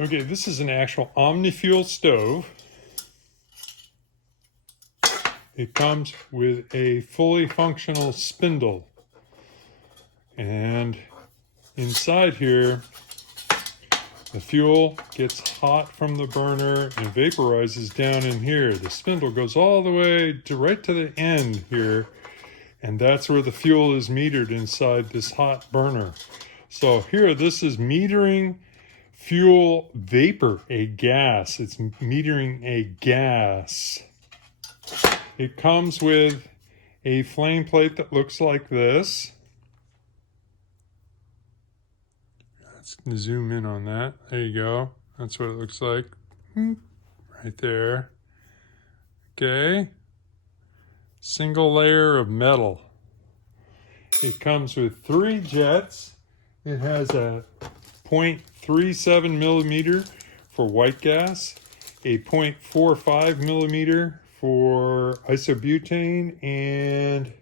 Okay, this is an actual Omnifuel stove. It comes with a fully functional spindle. And inside here, the fuel gets hot from the burner and vaporizes down in here. The spindle goes all the way to right to the end here, and that's where the fuel is metered inside this hot burner. So here, this is metering fuel vapor, a gas. It's metering a gas. It comes with a flame plate that looks like this. Let's zoom in on that. There you go. That's what it looks like. Right there. Okay. Single layer of metal. It comes with 3 jets. It has a 0.37 millimeter for white gas, a 0.45 millimeter for isobutane, and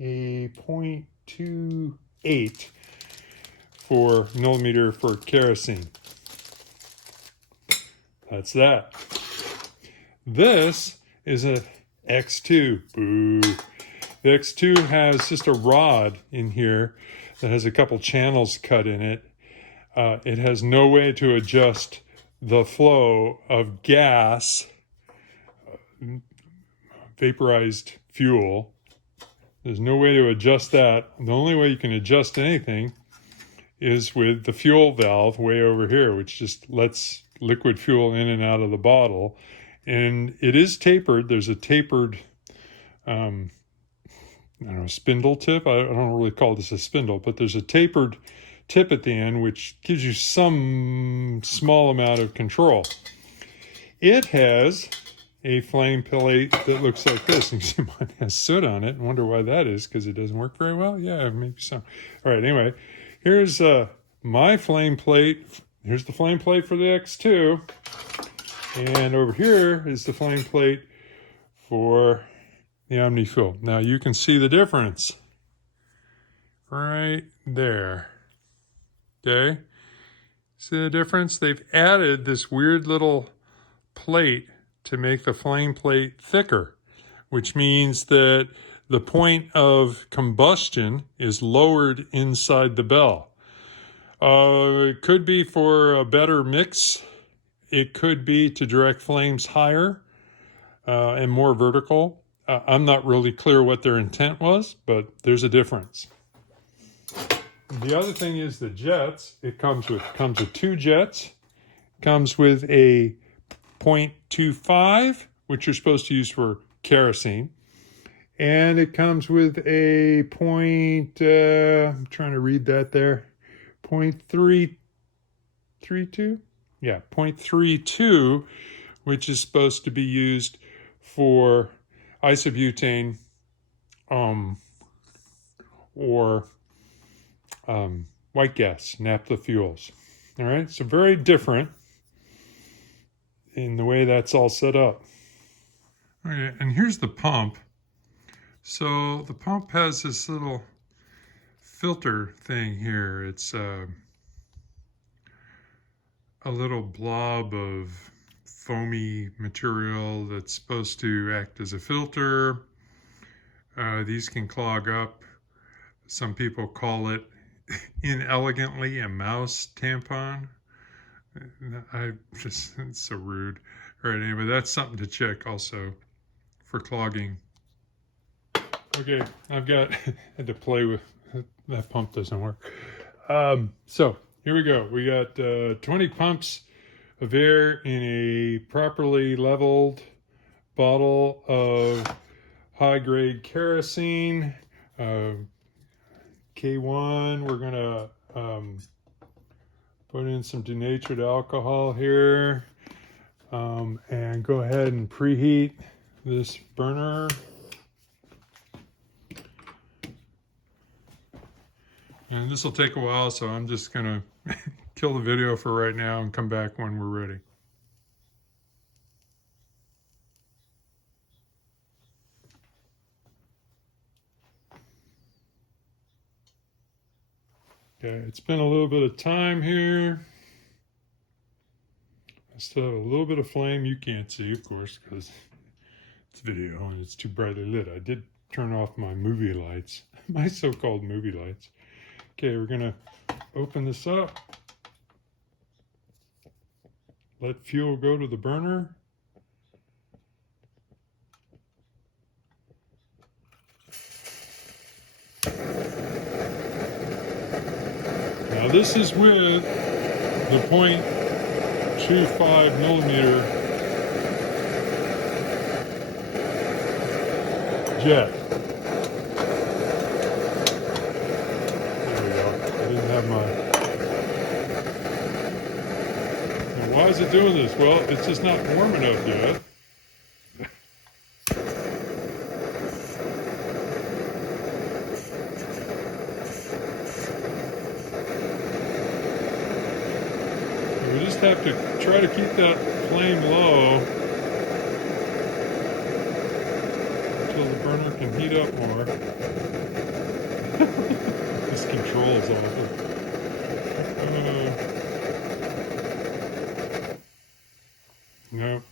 a 0.28 millimeter for kerosene. That's that. This is a X2. Boo. The X2 has just a rod in here that has a couple channels cut in it. It has no way to adjust the flow of gas, vaporized fuel. There's no way to adjust that. The only way you can adjust anything is with the fuel valve way over here, which just lets liquid fuel in and out of the bottle. And it is tapered. There's a tapered, spindle tip. I don't really call this a spindle, but there's a tapered tip at the end, which gives you some small amount of control. It has a flame plate that looks like this. You can see mine has soot on it. I wonder why that is, because it doesn't work very well. Yeah, maybe so. All right, anyway, here's my flame plate. Here's the flame plate for the X2. And over here is the flame plate for the Omnifuel. Now you can see the difference right there. Okay, see the difference? They've added this weird little plate to make the flame plate thicker, which means that the point of combustion is lowered inside the bell. It could be for a better mix. It could be to direct flames higher and more vertical. I'm not really clear what their intent was, but there's a difference. The other thing is the jets. It comes with 2 jets. Comes with a 0.25, which you're supposed to use for kerosene. And it comes with a I'm trying to read that there, 0.332? Yeah, 0.32, which is supposed to be used for isobutane or white gas, naphtha fuels. All right, so very different in the way that's all set up. Okay, and here's the pump. So the pump has this little filter thing here. It's a little blob of foamy material that's supposed to act as a filter. These can clog up. Some people call it inelegantly a mouse tampon. It's so rude. All right, anyway, that's something to check also for clogging. Okay, had to play with, that pump doesn't work. So here we go. We got 20 pumps of air in a properly leveled bottle of high-grade kerosene. K1, we're gonna put in some denatured alcohol here and go ahead and preheat this burner. And this will take a while, so I'm just gonna kill the video for right now and come back when we're ready. Okay, it's been a little bit of time here. I still have a little bit of flame. You can't see, of course, because it's video and it's too brightly lit. I did turn off my movie lights, my so-called movie lights. Okay, we're gonna open this up. Let fuel go to the burner. Now this is with the .25 millimeter jet. There we go. I didn't have my... Now why is it doing this? Well, it's just not warm enough yet. We just have to try to keep that flame low until the burner can heat up more. This control is awful. No.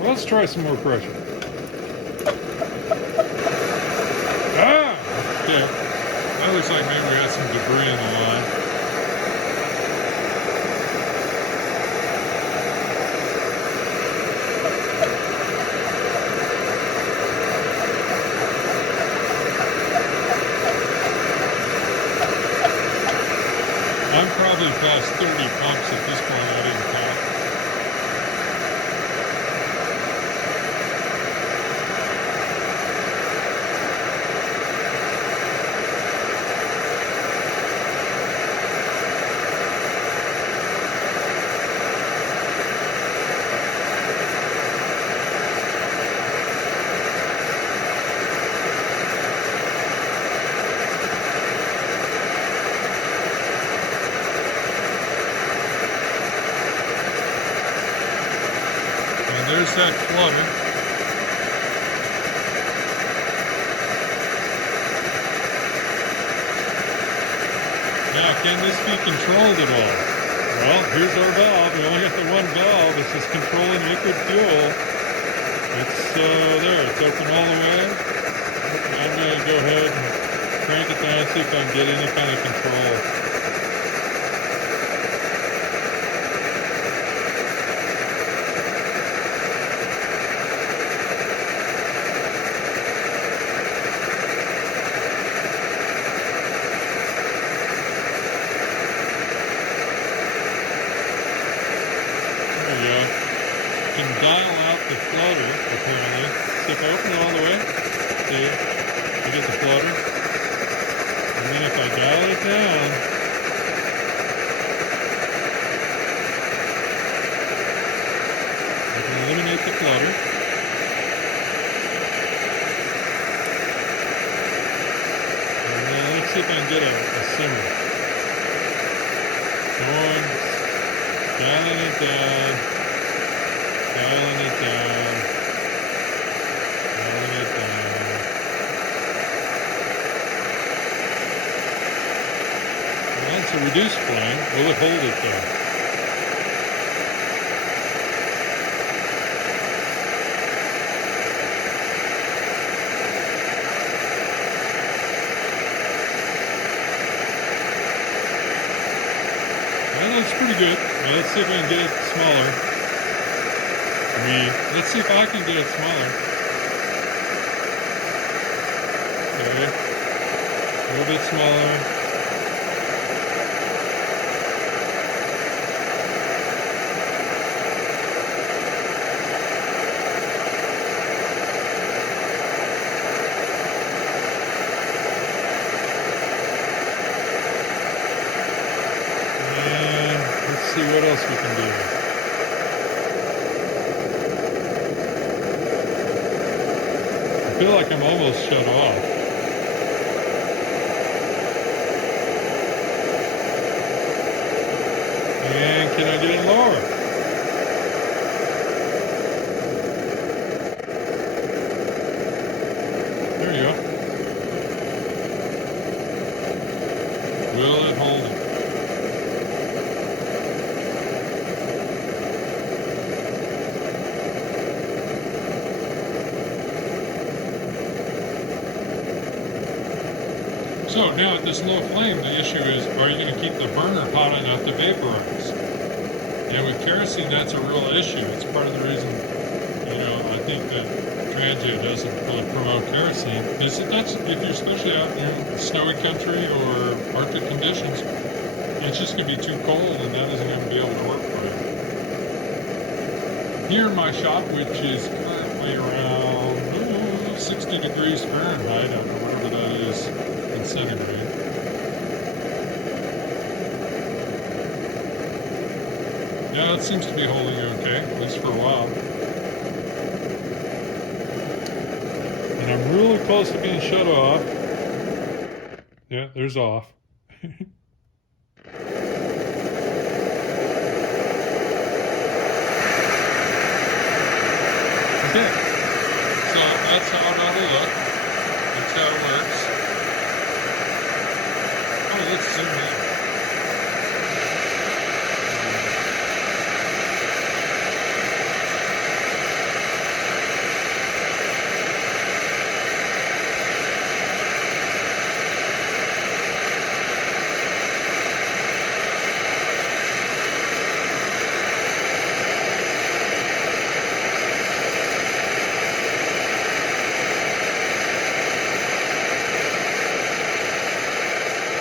Well, let's try some more pressure. Ah! Okay. That looks like maybe we had some debris in the line. I'm probably past 30 pumps at this point. I didn't count. There's that flutter. Now, can this be controlled at all? Well, here's our valve. We only got the one valve. This is controlling liquid fuel. It's there. It's open all the way. I'm going to go ahead and crank it down, see if I can get any kind of control. Can dial out the floater, apparently. See if I open it all the way, see, I get the floater. And then if I dial it down, I can eliminate the floater. And then let's see if I can get a simmer. Going, dialing it down. Dialing it down. Dialing it down. Well, it's a reduced flame. Will it hold it there? That looks pretty good. Well, let's see if I can get it smaller. Let's see if I can get it smaller. Okay. A little bit smaller. And let's see what else we can do. I feel like I'm almost shut off. And can I get it lower? There you go. So now at this low flame, the issue is, are you going to keep the burner hot enough to vaporize? And with kerosene, that's a real issue. It's part of the reason, I think that Trangia doesn't really promote kerosene. Is that that's, if you're especially out in snowy country or Arctic conditions, it's just going to be too cold and that isn't going to be able to work for you. Here in my shop, which is currently around 60 degrees Fahrenheit, or whatever that is in centigrade. Yeah, it seems to be holding okay, at least for a while. And I'm really close to being shut off. Yeah, there's off. Okay, so that's how it ought to look. That's how it works. Oh, let's zoom in.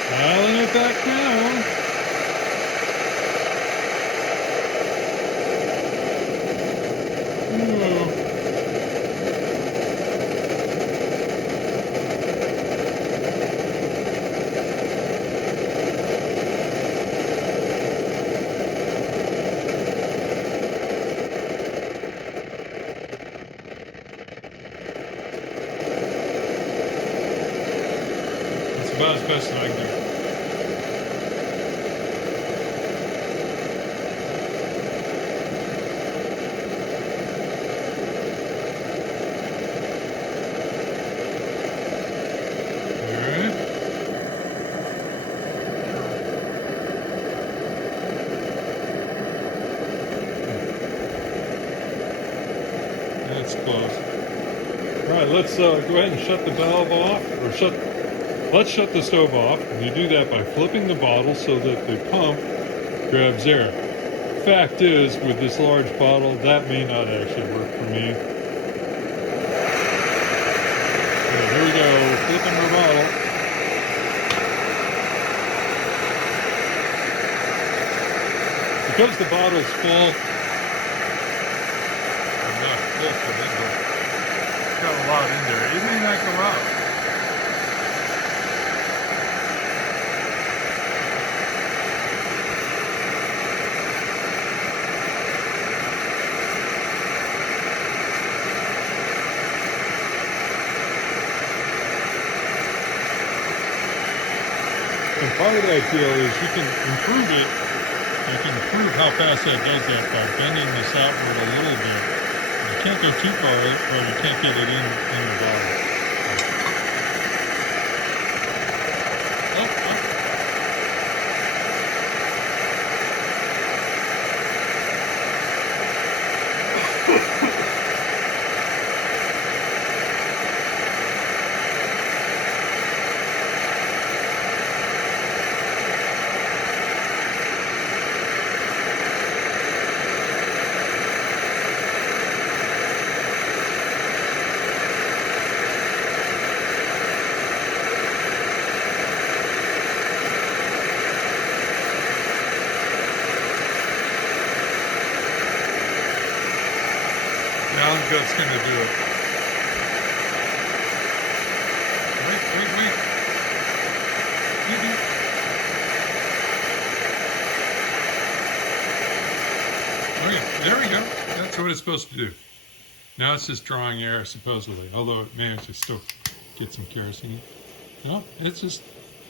Dialing it back down. It's about as best as I can do. That's close. All right, let's go ahead and shut the valve off, or let's shut the stove off. And you do that by flipping the bottle so that the pump grabs air. Fact is, with this large bottle, that may not actually work for me. Okay, here we go, flipping our bottle. Because the bottle's full, got a lot in there. It may not come out. And part of that deal is you can improve it. You can improve how fast that does that by bending this outward a little bit. You can't go too far, or you can't get it in the bottle. Now that's going to do it. Wait. Okay, there we go. That's what it's supposed to do. Now it's just drawing air, supposedly, although it may actually still get some kerosene. No, it's just,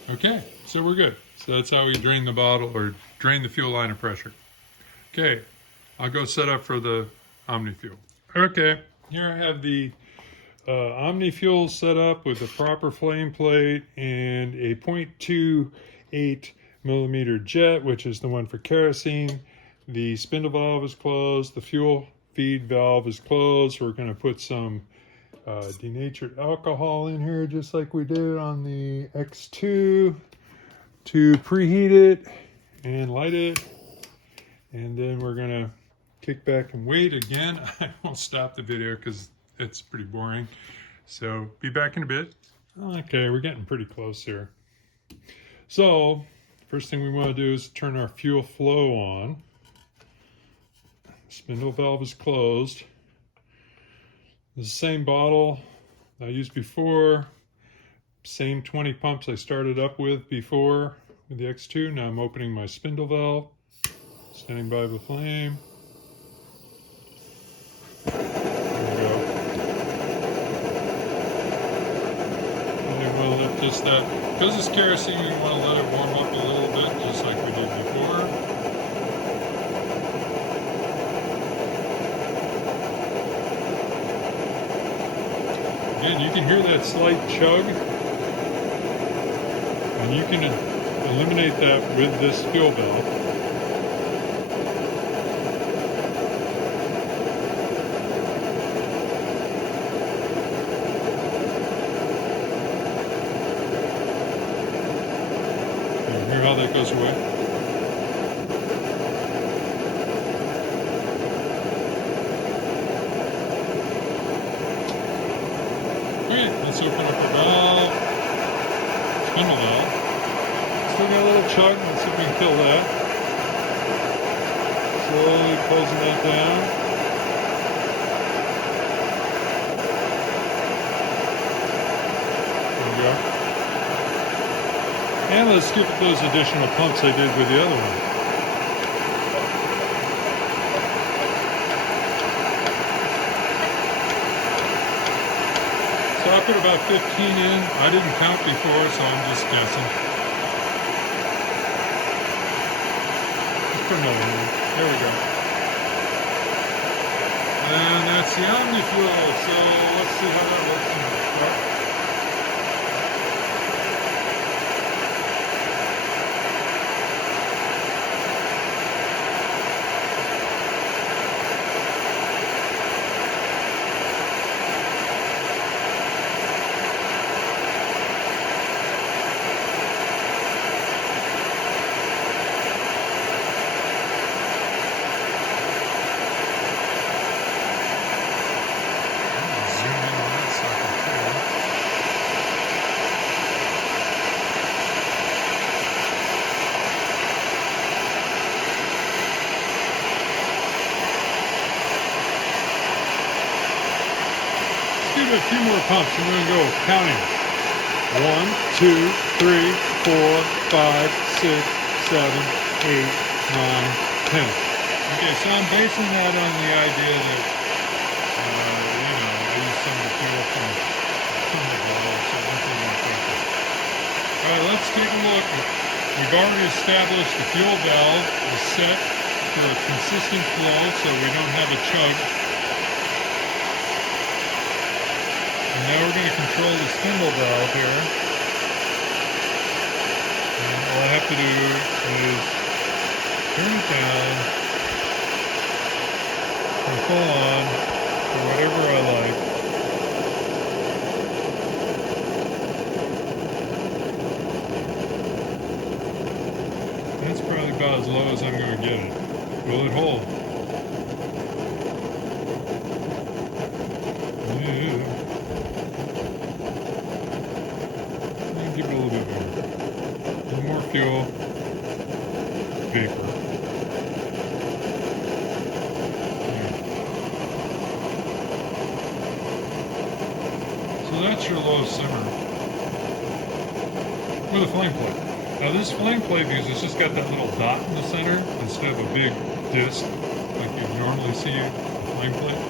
okay, so we're good. So that's how we drain the bottle, or drain the fuel line of pressure. Okay, I'll go set up for the Omnifuel. Okay, here I have the Omnifuel set up with the proper flame plate and a 0.28 millimeter jet, which is the one for kerosene. The spindle valve is closed. The fuel feed valve is closed. We're going to put some denatured alcohol in here, just like we did on the X2, to preheat it and light it. And then we're going to kick back and wait again. I won't stop the video because it's pretty boring. So be back in a bit. Okay, we're getting pretty close here. So first thing we want to do is turn our fuel flow on. Spindle valve is closed. This is the same bottle I used before. Same 20 pumps I started up with before with the X2. Now I'm opening my spindle valve. Standing by the flame. There we go. And then we'll let just that, because it's kerosene, we want to let it warm up a little bit, just like we did before. Again, you can hear that slight chug, and you can eliminate that with this fuel valve. Hear how that goes away? Great, let's open up our valve, spindle valve. Still got a little chug, let's see if we can kill that. Slowly closing that down. There we go. And let's skip those additional pumps I did with the other one. So I put about 15 in. I didn't count before, so I'm just guessing. Let's put another one. There we go. And that's the Omnifuel. So let's see how that works in the truck. Give it a few more pumps. I'm going to go counting. 1, 2, 3, 4, 5, 6, 7, 8, 9, 10. Okay, so I'm basing that on the idea that, I use some of the fuel from the bottle, so nothing like that. All right, let's take a look. We've already established the fuel valve is set for a consistent flow, so we don't have a chug. And now we're going to control the spindle valve here. And all I have to do is turn it down and full on to whatever I like. That's probably about as low as I'm going to get it. Will it hold? Yeah. Give it a little bit more. A little more fuel. Vapor. So that's your low simmer. With a flame plate. Now this flame plate, because it's just got that little dot in the center instead of a big disc like you normally see a flame plate.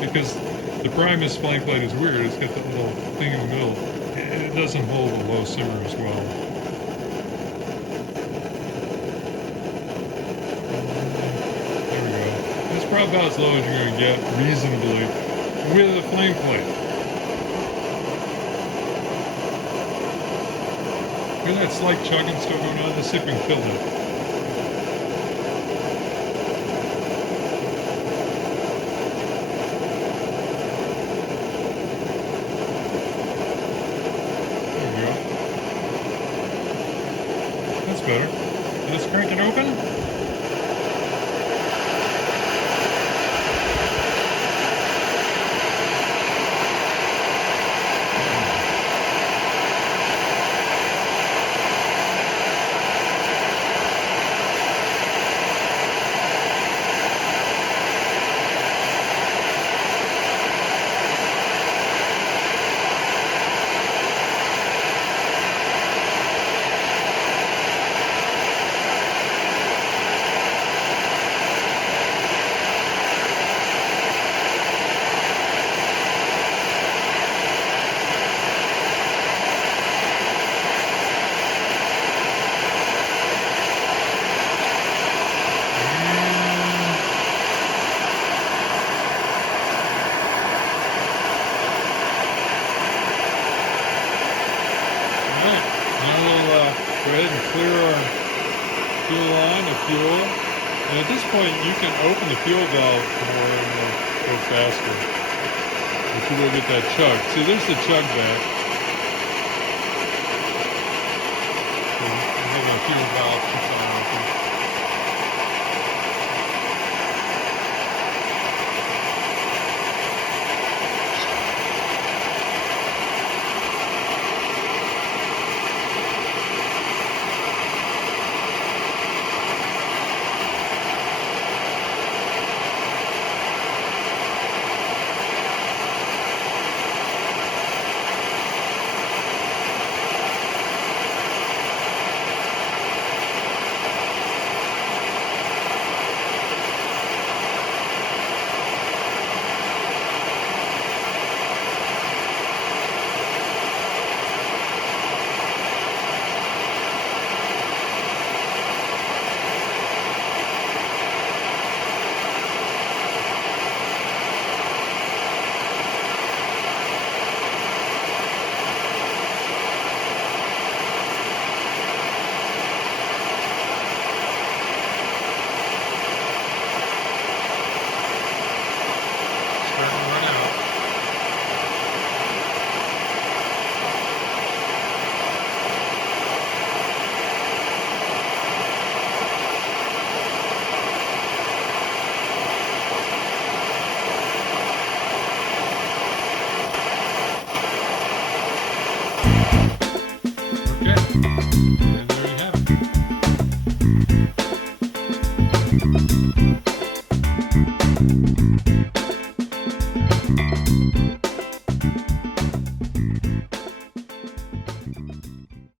Because the Primus flame plate is weird. It's got that little thing in the middle. It doesn't hold a low simmer as well. There we go. That's probably about as low as you're going to get reasonably with a flame plate. Hear that slight chugging still going on? Let's see if we can kill it. and open. Go ahead and clear our fuel line of fuel. And at this point, you can open the fuel valve more and go faster. If you look at that chug. See, there's the chug back. So I'm having a fuel valve keep on open. And there you